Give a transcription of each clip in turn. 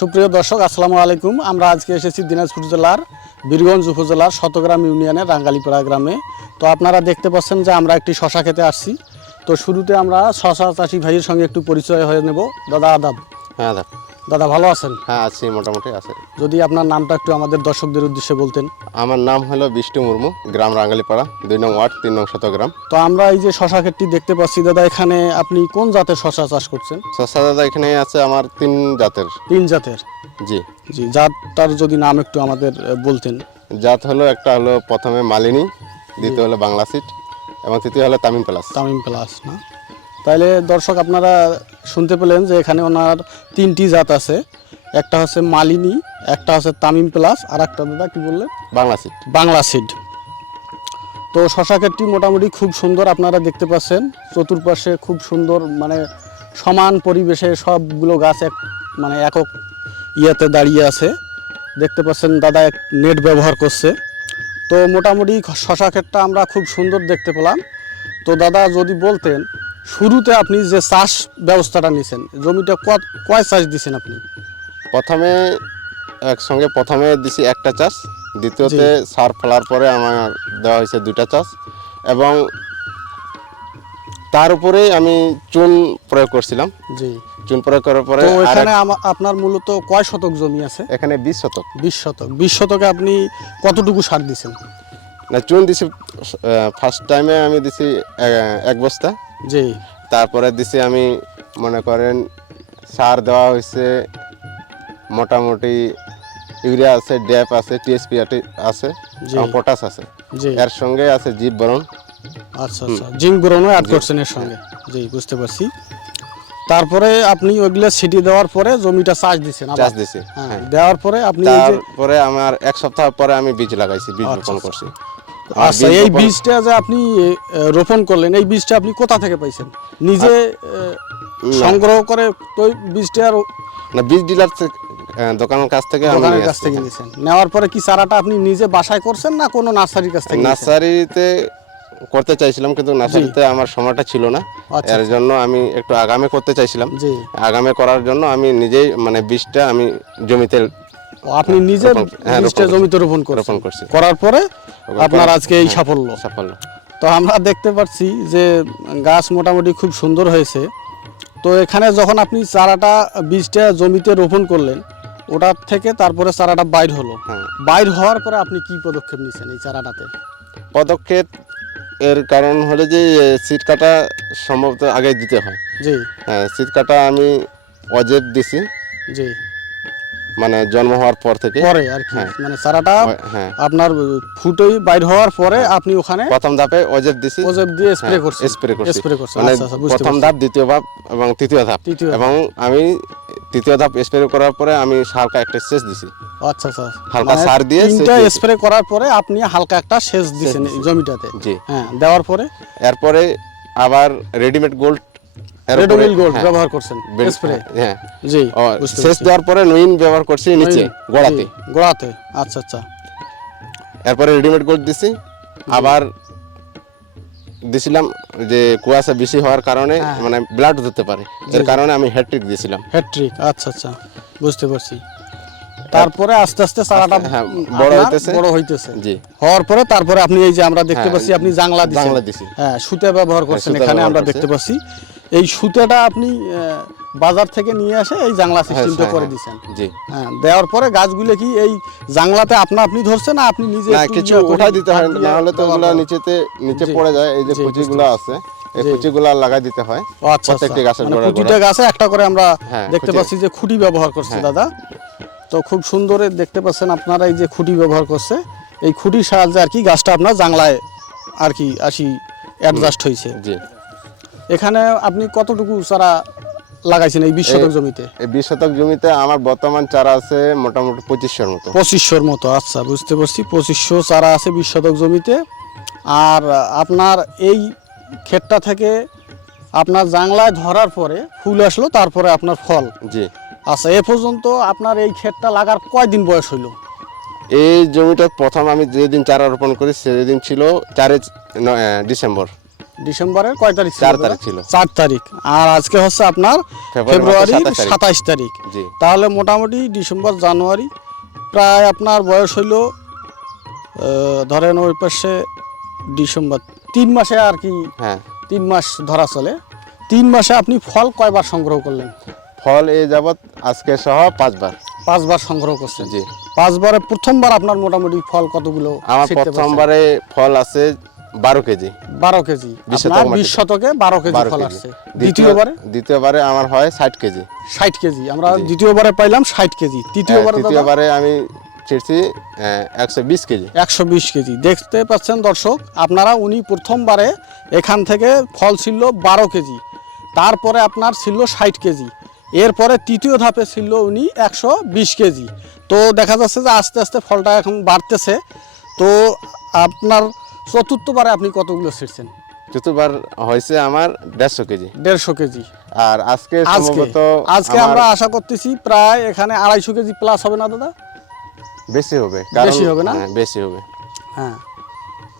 সুপ্রিয় দর্শক, আসসালামু আলাইকুম। আমরা আজকে এসেছি দিনাজপুর জেলার বীরগঞ্জ উপজেলার শতগ্রাম ইউনিয়নের রাঙ্গালিপাড়া গ্রামে। তো আপনারা দেখতে পাচ্ছেন যে আমরা একটি শশা খেতে আসছি। তো শুরুতে আমরা শশা চাষি ভাইয়ের সঙ্গে একটু পরিচয় হয়ে নেব। দাদা আদাব। হ্যাঁ দাদা দাদা ভালো আছেন? হ্যাঁ আছি মোটামুটি আছে। যদি আপনার নামটা একটু আমাদের দর্শকদের উদ্দেশ্যে বলতেন। আমার নাম হলো বিষ্ণু মুর্মু গ্রাম রাঙ্গালিপাড়া দুই নং ওয়ার্ড তিন নং শতগ্রাম। তো আমরা এই যে শশা ক্ষেতটি দেখতে পাচ্ছি দাদা এখানে আপনি কোন জাতের শশা চাষ করছেন? শশা দাদা এখানে আছে আমার তিন জাতের। তিন জাতের? জি। জি জাতটার যদি নাম একটু আমাদের বলতেন। জাত হলো একটা হলো প্রথমে মালিনী দ্বিতীয় হলো বাংলা সিট এবং তৃতীয় হলো তামিম প্লাস। তামিম প্লাস না? তাহলে দর্শক আপনারা শুনতে পেলেন যে এখানে ওনার তিনটি জাত আছে। একটা হচ্ছে মালিনী একটা হচ্ছে তামিম প্লাস আর একটা দাদা কী বললেন? বাংলা সিট বাংলা সিড তো শশা ক্ষেতটি মোটামুটি খুব সুন্দর আপনারা দেখতে পাচ্ছেন। চতুর্পাশে খুব সুন্দর মানে সমান পরিবেশে সবগুলো গাছ এক মানে একক ইয়েতে দাঁড়িয়ে আছে। দেখতে পাচ্ছেন দাদা এক নেট ব্যবহার করছে। তো মোটামুটি শশা ক্ষেতটা আমরা খুব সুন্দর দেখতে পেলাম। তো দাদা যদি বলতেন শুরুতে আপনি যে চাষ ব্যবস্থাটা নিছেন জমিটা কয় চাষ দিছেন আপনি? প্রথমে একসঙ্গে প্রথমে দিছি একটা চাষ দ্বিতীয়তে সার ফেলার পরে আমার দেওয়া হয়েছে দুটা চাষ এবং তার উপরেই আমি চুন প্রয়োগ করছিলাম। জি। চুন প্রয়োগ করার পরে এখানে আপনার মূলত কয় শতক জমি আছে? এখানে বিশ শতক। বিশ শতক। বিশ শতকে আপনি কতটুকু সার দিছেন? না চুন দিছি ফার্স্ট টাইমে আমি দিছি এক বস্তা। জি। তারপরে দিছি আমি মনে করেন সার দেওয়া হয়েছে মোটামুটি ইউরিয়া আছে ড্যাপ আছে টিএসপি আছে। পটাশ আছে। এর সঙ্গে আছে জীব বরণ। আচ্ছা আচ্ছা। জিঙ্ক বোরনও অ্যাড করছেন এর সঙ্গে। জি বুঝতে পারছি। তারপরে আপনি ওইগুলো ছিটি দেওয়ার পরে জমিটা চাষ দিছেন চাষ দিছি। হ্যাঁ হ্যাঁ। দেওয়ার পরে আপনি তারপরে আমার এক সপ্তাহ পরে আমি বীজ লাগাইছি বীজ আচ্ছা, রোপণ আচ্ছা। করছি। আচ্ছা এই বীজটা যে আপনি রোপণ করলেন এই বীজটা আপনি কোথা থেকে পাইছেন? নিজে সংগ্রহ করে তো বীজটা আর না বীজ ডিলার দোকানের কাছ থেকে দোকানের কাছ থেকে নিয়েছেন। নেওয়ার পরে কি চারাটা আপনি নিজে বাসায় করছেন না কোনো নার্সারির কাছ থেকে নার্সারিতে করতে চাইছিলাম কিন্তু নার্সারিতে আমার সময়টা ছিল না। আচ্ছা, এর জন্য আমি একটু আগামে করতে চাইছিলাম। জি। আগামে করার জন্য আমি নিজেই মানে বীজটা আমি জমিতে আপনি নিজে রোপণ- হ্যাঁ, বীজটা জমিতে রোপণ করেছেন। করার পরে আপনার আজকে এই সাফল্য। সাফল্য। তো আমরা দেখতে পাচ্ছি যে গাছ মোটামুটি খুব সুন্দর হয়েছে। তো এখানে যখন আপনি চারাটা বীজটা জমিতে রোপণ করলেন ওটার থেকে তারপরে চারাটা বাইর হলো। হ্যাঁ। বাইর হওয়ার পরে আপনি কি পদক্ষেপ নিয়েছেন এই চারাটাতে? পদক্ষেপ এর কারণ হলো যে সিট কাটা সম্ভবত আগে দিতে হয়। জি। হ্যাঁ সিট কাটা আমি অজেব দিছি। জি। মানে জন্ম হওয়ার পর থেকে? পরে আর কি। হ্যাঁ। মানে চারাটা হ্যাঁ। আপনার ফুটেই বাইর হওয়ার পরে আপনি ওখানে প্রথম ধাপে অজেব দিছি। ওজেব দিয়ে স্প্রে হ্যাঁ, করছেন। স্প্রে করছি। স্প্রে করছেন। মানে আচ্ছা আচ্ছা প্রথম ধাপ দ্বিতীয় ধাপ এবং তৃতীয় ধাপ। এবং আমি তৃতীয় ধাপ স্প্রে করার পরে আমি হালকা একটা সেচ দিছি। আচ্ছা আচ্ছা। হালকা সার দিয়ে তিনটা স্প্রে করার পরে আপনি হালকা একটা সেচ দিয়েছেন এই দিছি। জমিটাতে। জি। হ্যাঁ দেওয়ার পরে? এরপরে আবার রেডিমেড গোল্ড রেডোমিল গোল্ড ব্যবহার করছেন স্প্রে হ্যাঁ জি বুঝতে সেচ পারছি। দেওয়ার পরে নুইন ব্যবহার করছি নিচে গোড়াতে। গোড়াতে আচ্ছা আচ্ছা। এরপরে রেডিমেড গোল্ড দিছি। আবার দিছিলাম যে কুয়াশা বেশি হওয়ার কারণে হ্যাঁ। মানে ব্লাড ধরতে পারে। এর কারণে আমি হ্যাট্রিক দিয়েছিলাম হ্যাট্রিক আচ্ছা আচ্ছা বুঝতে পারছি। তারপরে আস্তে আস্তে চারাটা হ্যাঁ, বড় হইতেছে। বড় হইতেছে। জি। হওয়ার পরে তারপরে আপনি এই যে আমরা দেখতে হ্যাঁ, পাচ্ছি আপনি জাংলা জাংলা দিছি। হ্যাঁ সুতা ব্যবহার করছেন এখানে আমরা দেখতে পাচ্ছি। এই সুতাটা আপনি বাজার থেকে নিয়ে এসে এই জাংলা সিস্টেমটা হ্যাঁ, করে হ্যাঁ, দিচ্ছেন। জি। হ্যাঁ দেওয়ার পরে গাছগুলো কি এই জাংলাতে আপনা আপনি ধরছেন না আপনি নিজে না কিছু উঠাই দিতে হয় না হলে তো ওগুলা? নিচেতে নিচে। পড়ে যায় এই যে কুচিগুলো আছে এই কুচিগুলো লাগাই দিতে হয় ও আচ্ছা প্রত্যেকটি আচ্ছা গাছের মানে গোড়া প্রতিটা গাছে একটা করে আমরা হ্যাঁ, দেখতে পাচ্ছি যে খুঁটি ব্যবহার করছে হ্যাঁ। দাদা। তো খুব সুন্দর দেখতে পাচ্ছেন আপনারা এই যে খুঁটি ব্যবহার করছে। এই খুঁটির সাহায্যে আর কি গাছটা আপনার জাংলায় আর কি আসি অ্যাডজাস্ট হয়েছে। জি। এখানে আপনি কতটুকু চারা লাগাইছেন এই বিশ শতক জমিতে? এই বিশ শতক জমিতে আমার বর্তমান চারা আছে মোটামুটি পঁচিশশোর মতো। পঁচিশশোর মতো আচ্ছা বুঝতে পারছি। পঁচিশশো চারা আছে বিশ শতক জমিতে। আর আপনার এই ক্ষেতটা থেকে আপনার জাংলায় ধরার পরে ফুল আসলো তারপরে আপনার ফল। জি। আচ্ছা এ পর্যন্ত আপনার এই ক্ষেতটা লাগার কয়দিন বয়স হইল? এই জমিটা প্রথম আমি যেদিন চারা রোপণ করি সেদিন ছিল চারে ডিসেম্বর। ডিসেম্বরের কয় তারিখ চার তারিখ ছিল। চার তারিখ। আর আজকে হচ্ছে আপনার ফেব্রুয়ারি 27 তারিখ। সাতাইশ তারিখ। তাহলে মোটামুটি ডিসেম্বর জানুয়ারি প্রায় আপনার বয়স হইল ধরেন ওই পাশে ডিসেম্বর তিন মাসে আর কি হ্যাঁ। তিন মাস ধরা চলে। তিন মাসে আপনি ফল কয়বার সংগ্রহ করলেন? ফল এই যাবৎ আজকে সহ পাঁচবার। পাঁচবার সংগ্রহ করছেন। জি। পাঁচবারে প্রথমবার আপনার মোটামুটি ফল কতগুলো আমার প্রথমবারে ফল আছে বারো কেজি। বারো কেজি। বিশ আপনার শতক বারো কেজি ফল আসছে। দ্বিতীয়বারে? দ্বিতীয়বারে আমার হয় ষাট কেজি। ষাট কেজি। আমরা দ্বিতীয়বারে পাইলাম ষাট কেজি। তৃতীয়বারে তৃতীয়বারে আমি ছিঁড়ছি একশো বিশ কেজি। একশো বিশ কেজি। দেখতে পাচ্ছেন দর্শক আপনারা উনি প্রথমবারে এখান থেকে ফল ছিল বারো কেজি। তারপরে আপনার ছিল ষাট কেজি। এরপরে তৃতীয় ধাপে ছিল উনি একশো বিশ কেজি। তো দেখা যাচ্ছে যে আস্তে আস্তে ফলটা এখন বাড়তেছে। তো আপনার চতুর্থবারে আপনি কতগুলো ছিঁড়ছেন? চতুর্থবার হয়েছে আমার দেড়শো কেজি। দেড়শো কেজি। আর আজকে আজকে? সম্ভবত আজকে আমরা আশা করতেছি প্রায় এখানে আড়াইশো কেজি প্লাস হবে না দাদা? বেশি হবে বেশি হবে না? হ্যাঁ, বেশি হবে। হ্যাঁ।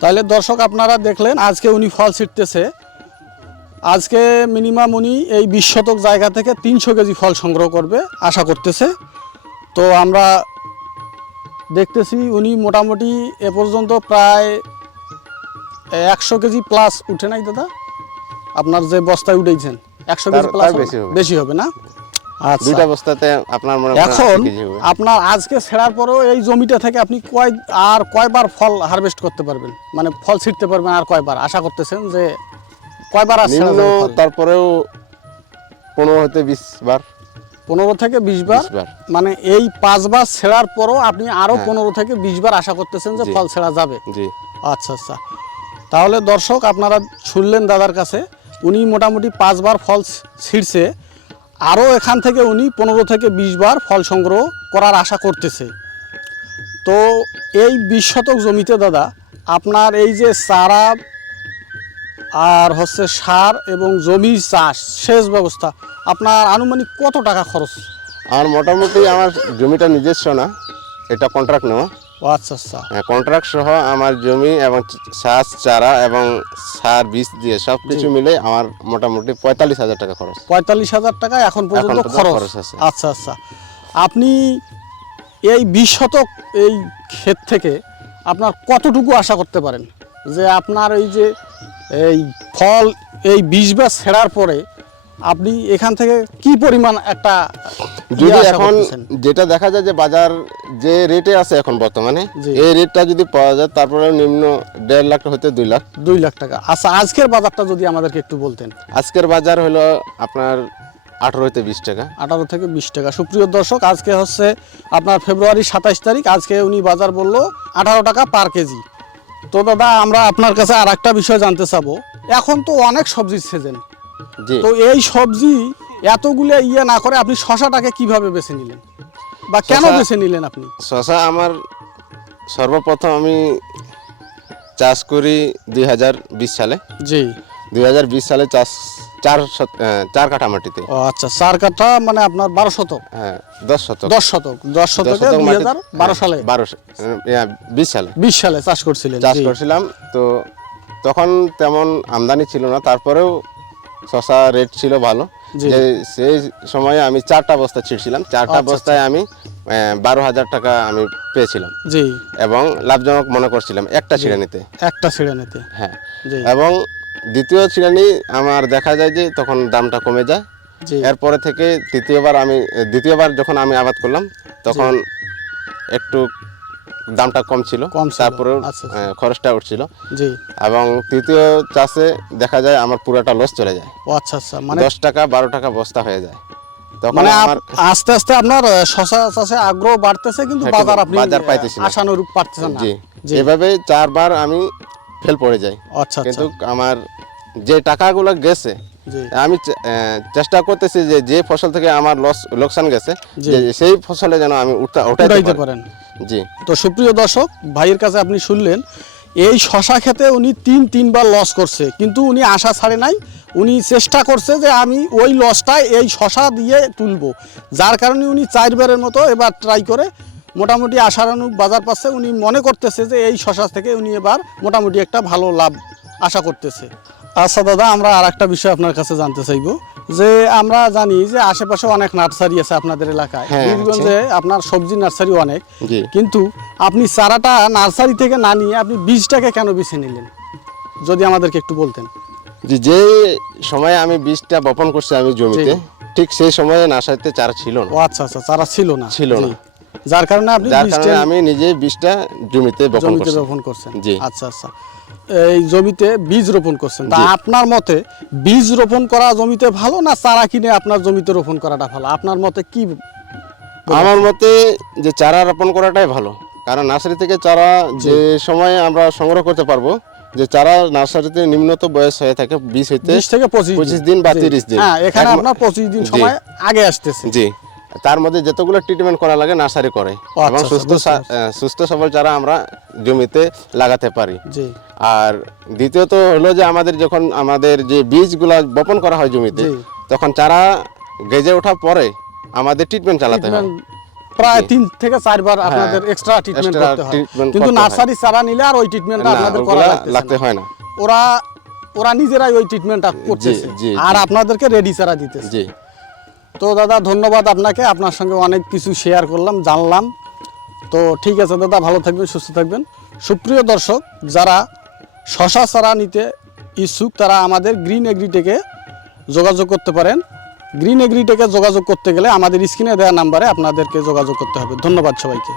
তাহলে দর্শক আপনারা দেখলেন আজকে উনি ফল ছিটতেছে আজকে মিনিমাম উনি এই বিশ শতক জায়গা থেকে তিনশো কেজি ফল সংগ্রহ করবে আশা করতেছে। তো আমরা দেখতেছি উনি মোটামুটি এ পর্যন্ত প্রায় একশো কেজি প্লাস উঠে নাই দাদা। আপনার যে বস্তায় উঠেছেন একশো কেজি প্লাস বেশি হবে। না? আচ্ছা। দুইটা বস্তাতে আপনার মনে এখন আপনার আজকে ছেঁড়ার পরেও এই জমিটা থেকে আপনি কয় আর কয়বার ফল হারভেস্ট করতে পারবেন? মানে ফল ছিঁড়তে পারবেন আর কয়বার? আশা করতেছেন যে কয়বার আর? তারপরেও পনেরো হতে বিশ বার। পনেরো থেকে বিশ বার? মানে এই পাঁচবার ছেঁড়ার পরও আপনি আরও হ্যাঁ। পনেরো থেকে বিশ বার আশা করতেছেন যে ফল ছেড়া যাবে। জি। আচ্ছা আচ্ছা। তাহলে দর্শক আপনারা শুনলেন দাদার কাছে, উনি মোটামুটি পাঁচবার ফল ছিঁড়ছে, আরও এখান থেকে উনি পনেরো থেকে বিশ বার ফল সংগ্রহ করার আশা করতেছে। তো এই বিশ শতক জমিতে দাদা, আপনার এই যে চারা আর হচ্ছে সার এবং জমি চাষ, সেচ ব্যবস্থা, আপনার আনুমানিক কত টাকা খরচ? আর মোটামুটি আমার জমিটা নিজস্ব না, এটা কন্ট্রাক্ট নেওয়া। ও আচ্ছা আচ্ছা। কন্ট্রাক্ট সহ আমার জমি এবং সার চারা এবং সার বীজ দিয়ে সব কিছু মিলে আমার মোটামুটি পঁয়তাল্লিশ হাজার টাকা খরচ। পঁয়তাল্লিশ হাজার টাকা এখন পর্যন্ত খরচ আছে। আচ্ছা আচ্ছা। আপনি এই বিশ শতক এই ক্ষেত থেকে আপনার কতটুকু আশা করতে পারেন? যে আপনার এই যে এই ফল এই বীজ বা ছেঁড়ার পরে আপনি এখান থেকে কি পরিমাণ একটা যদি এখন যেটা দেখা যায় যে বাজার যে রেটে আছে এখন বর্তমানে। এই রেটটা যদি পাওয়া যায় তারপরে নিম্ন দেড় লাখ হতে দুই লাখ। দুই লাখ টাকা। আচ্ছা আজকের বাজারটা যদি আমাদেরকে একটু বলতেন। আজকের বাজার হলো আপনার আঠারো হতে বিশ টাকা। আঠারো থেকে বিশ টাকা। সুপ্রিয় দর্শক আজকে হচ্ছে আপনার ফেব্রুয়ারি সাতাইশ তারিখ। আজকে উনি বাজার বলল আঠারো টাকা পার কেজি। তো দাদা আমরা আপনার কাছে আর একটা বিষয় জানতে চাবো। এখন তো অনেক সবজির সিজন তো এই সবজি এতগুলো ইয়ে না করে আপনি শশাটাকে কীভাবে বেছে নিলেন? বা কেন বেছে নিলেন আপনি? শশা আমার সর্বপ্রথম আমি চাষ করি দুই হাজার বিশ সালে। জি। দুই হাজার বিশ সালে চাষ চার চার কাঠা মাটিতে। ও আচ্ছা চার কাঠা মানে আপনার বারো শতক? হ্যাঁ দশ শতক। দশ শতক দশ শতকে শতক দুই হাজার বারো হ্যাঁ, সালে বারো বিশ সালে। বিশ সালে চাষ করছিলেন চাষ করছিলাম তো তখন তেমন আমদানি ছিল না তারপরেও শশা রেট ছিল ভালো। যে সেই সময়ে আমি চারটা বস্তা ছিঁড়ছিলাম। চারটা আচ্ছা, বস্তায় আমি বারো হাজার টাকা আমি পেয়েছিলাম। জি। এবং লাভজনক মনে করছিলাম একটা ছিঁড়ে নিতে একটা ছিঁড়ে নিতে হ্যাঁ এবং দ্বিতীয় ছিঁড়ানি আমার দেখা যায় যে তখন দামটা কমে যায়। এরপরে থেকে তৃতীয়বার আমি দ্বিতীয়বার যখন আমি আবাদ করলাম তখন একটু দামটা কম ছিল। তারপরেও আচ্ছা, আচ্ছা। আহ, খরচটা উঠছিল। জি। এবং তৃতীয় চাষে দেখা যায় আমার পুরোটা লস চলে যায়। ও আচ্ছা আচ্ছা মানে দশ টাকা বারো টাকা বস্তা হয়ে যায়। তখন মানে আস্তে আস্তে আপনার শশা চাষে আগ্রহ বাড়তেছে কিন্তু হ্যাঁ, বাজার আপনি বাজার আহ, পাইতেছি না। আশানুরূপ পাচ্ছেন না। জি। এভাবে চারবার আমি ফেল পড়ে যাই। আচ্ছা আচ্ছা। কিন্তু আমার যে টাকাগুলো গেছে আমি চেষ্টা করতেছি যে যে ফসল থেকে আমার লস লোকসান গেছে সেই ফসলে যেন আমি উঠাইতে পারেন। জি। তো সুপ্রিয় দর্শক ভাইয়ের কাছে আপনি শুনলেন এই শশা খেতে উনি তিন তিনবার লস করছে কিন্তু উনি আশা ছাড়ে নাই। উনি চেষ্টা করছে যে আমি ওই লসটা এই শশা দিয়ে তুলবো। যার কারণে উনি চারবারের মতো এবার ট্রাই করে। মোটামুটি আশানুরূপ বাজার পাচ্ছে। উনি মনে করতেছে যে এই শশা থেকে উনি এবার মোটামুটি একটা ভালো লাভ আশা করতেছে। আচ্ছা দাদা আমরা আর একটা বিষয় আপনার কাছে জানতে চাইব। যে আমরা জানি যে আশেপাশে অনেক নার্সারি আছে আপনাদের এলাকায়। হ্যাঁ, বীরগঞ্জে আপনার সবজি নার্সারি অনেক। কিন্তু আপনি চারাটা নার্সারি থেকে না নিয়ে আপনি বীজটাকে কেন বেছে নিলেন? যদি আমাদেরকে একটু বলতেন। জি যে সময়ে আমি বীজটা বপন করছি আমি জমিতে ঠিক সেই সময়ে নার্সারিতে চারা ছিল না। আচ্ছা আচ্ছা চারা ছিল না। ছিল না। যার কারণে আপনি যার কারণে আমি নিজে বীজটা জমিতে জমিতে রোপণ করছেন। জি। আচ্ছা আচ্ছা। এই জমিতে বীজ রোপণ করছেন। তা আপনার মতে বীজ রোপণ করা জমিতে ভালো না চারা কিনে আপনার জমিতে রোপণ করাটা ভালো? আপনার মতে কি আমার মতে যে চারা রোপণ করাটাই ভালো। কারণ নার্সারি থেকে চারা যে সময়ে আমরা সংগ্রহ করতে পারব যে চারা নার্সারিতে নিম্নত বয়স হয়ে থাকে বিশ হইতে বিশ থেকে পঁচিশ 25 দিন বা তিরিশ দিন। হ্যাঁ এখানে আপনার পঁচিশ দিন সময় আগে আসতেছে। জি। তার মধ্যে যতগুলো ট্রিটমেন্ট করা লাগে নার্সারি করে। আচ্ছা, এবং আচ্ছা, সুস্থ সুস্থ সবল চারা আমরা জমিতে লাগাতে পারি। আর দ্বিতীয়ত হলো যে আমাদের যখন আমাদের যে বীজগুলা বপন করা হয় জমিতে তখন চারা গেজে ওঠার পরে আমাদের ট্রিটমেন্ট চালাতে হয়। প্রায় তিন থেকে চারবার আপনাদের এক্সট্রা ট্রিটমেন্ট করতে হয়। কিন্তু নার্সারি চারা নিলে আর ওই ট্রিটমেন্টটা আপনাদের করা লাগতে হয় না। ওরা ওরা নিজেরাই ওই ট্রিটমেন্টটা করতেছে। জি, আর আপনাদেরকে রেডি চারা দিতেছে। জি। তো দাদা, ধন্যবাদ আপনাকে। আপনার সঙ্গে অনেক কিছু শেয়ার করলাম, জানলাম। তো ঠিক আছে দাদা, ভালো থাকবেন, সুস্থ থাকবেন। সুপ্রিয় দর্শক, যারা শশা চারা নিতে ইচ্ছুক, তারা আমাদের গ্রিন এগ্রিটেকে যোগাযোগ করতে পারেন। গ্রিন এগ্রিটেকে যোগাযোগ করতে গেলে আমাদের স্ক্রিনে দেওয়া নাম্বারে আপনাদেরকে যোগাযোগ করতে হবে। ধন্যবাদ সবাইকে।